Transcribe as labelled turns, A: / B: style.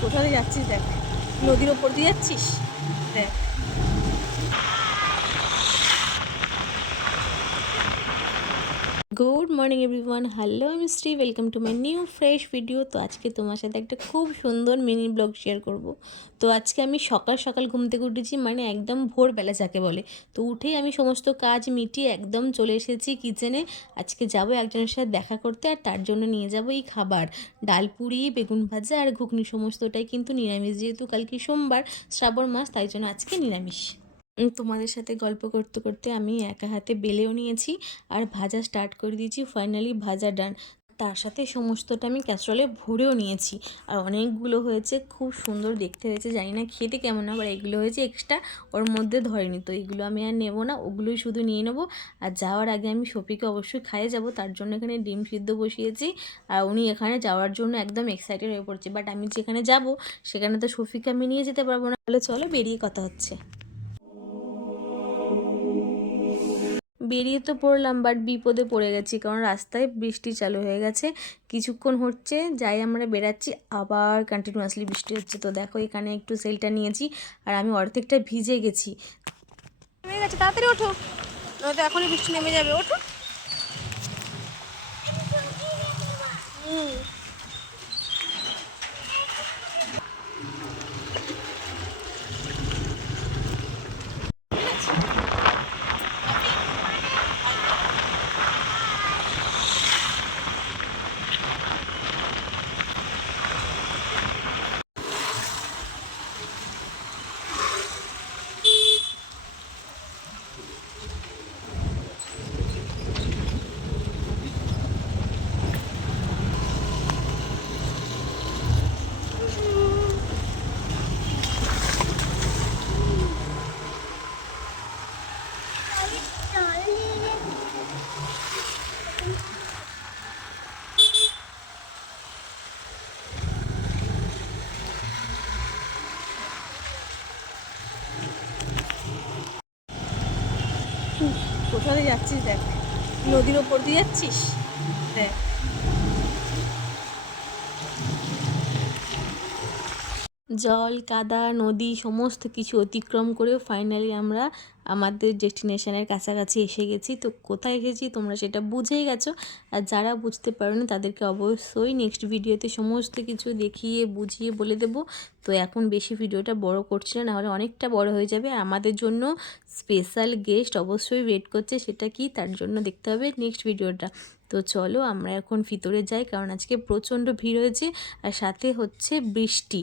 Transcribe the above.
A: কোথায় যাচ্ছিস দেখ? নদীর ওপর দিয়ে যাচ্ছিস? দেখ। গুড মর্নিং এভরিওয়ান, হ্যালো আমি Shree welcome to my new fresh video. তো আজকে তোমার সাথে একটা খুব সুন্দর মিনি ব্লগ শেয়ার করব। তো আজকে আমি সকাল সকাল ঘুম থেকে উঠেছি মানে একদম ভোরবেলা যাকে বলে। তো উঠেই আমি সমস্ত কাজ মিটিয়ে একদম চলে এসেছি কিচেনে আজকে যাব একজনের সাথে দেখা করতে আর তার জন্য নিয়ে যাব এই খাবার। ডাল পুরি, বেগুন ভাজা আর ঘুগনি, সমস্তটাই কিন্তু নিরামিষ, যেহেতু কালকে সোমবার, শ্রাবণ মাস, তাই জন্য আজকে নিরামিষ। তোমাদের সাথে গল্প করতে করতে আমি একা হাতে বেলেও নিয়েছি আর ভাজা স্টার্ট করে দিয়েছি ফাইনালি ভাজা ডান তার সাথে সমস্তটা আমি ক্যাসরলে ভরেও নিয়েছি। আর অনেকগুলো হয়েছে, খুব সুন্দর দেখতে হয়েছে, জানি না খেতে কেমন, আবার এগুলো হয়েছে এক্সট্রা ওর মধ্যে ধরেনি। তো এগুলো আমি আর নেব না, ওগুলোই শুধু নিয়ে নেব। আর যাওয়ার আগে আমি সফিকে অবশ্যই খাইয়ে যাব, তার জন্য এখানে ডিম সিদ্ধ বসিয়েছি। আর উনি এখানে যাওয়ার জন্য একদম এক্সাইটেড হয়ে পড়ছে। বাট আমি যেখানে যাব, সেখানে তো সফিকে আমি নিয়ে যেতে পারব না। তাহলে চলো বেরিয়ে কথা হচ্ছে। বেরিয়ে তো পড়লাম বাট বিপদে পড়ে গেছি, কারণ রাস্তায় বৃষ্টি চালু হয়ে গেছে। কিছুক্ষণ হচ্ছে, যাই আমরা বেরাচ্ছি, আবার কন্টিনিউয়াসলি বৃষ্টি হচ্ছে। তো দেখো, এখানে একটু সেলটা নিয়েছি, আর আমি অর্ধেকটা ভিজে গেছি, তাড়াতাড়ি ওঠো। নয়তো এখনই বৃষ্টি নেমে যাবে, ওঠো। হুম। কোথায় যাচ্ছিস দেখ? নদীর ওপর দিয়ে যাচ্ছিস? দেখ। জল, কাদা, নদী সমস্ত কিছু অতিক্রম করেও ফাইনালি আমরা আমাদের ডেস্টিনেশনের কাছাকাছি এসে গেছি। তো কোথায় এসেছি তোমরা সেটা বুঝেই গেছো। আর যারা বুঝতে পারোনি তাদেরকে অবশ্যই নেক্সট ভিডিওতে সমস্ত কিছু দেখিয়ে, বুঝিয়ে বলে দেবো। তো এখন বেশি ভিডিওটা বড় করছি না, নাহলে অনেকটা বড় হয়ে যাবে। আমাদের জন্য স্পেশাল গেস্ট অবশ্যই ওয়েট করছে, সেটা কি তার জন্য দেখতে হবে নেক্সট ভিডিওটা তো চলো আমরা এখন ভিতরে যাই, কারণ আজকে প্রচণ্ড ভিড় হয়েছে। আর সাথে হচ্ছে বৃষ্টি।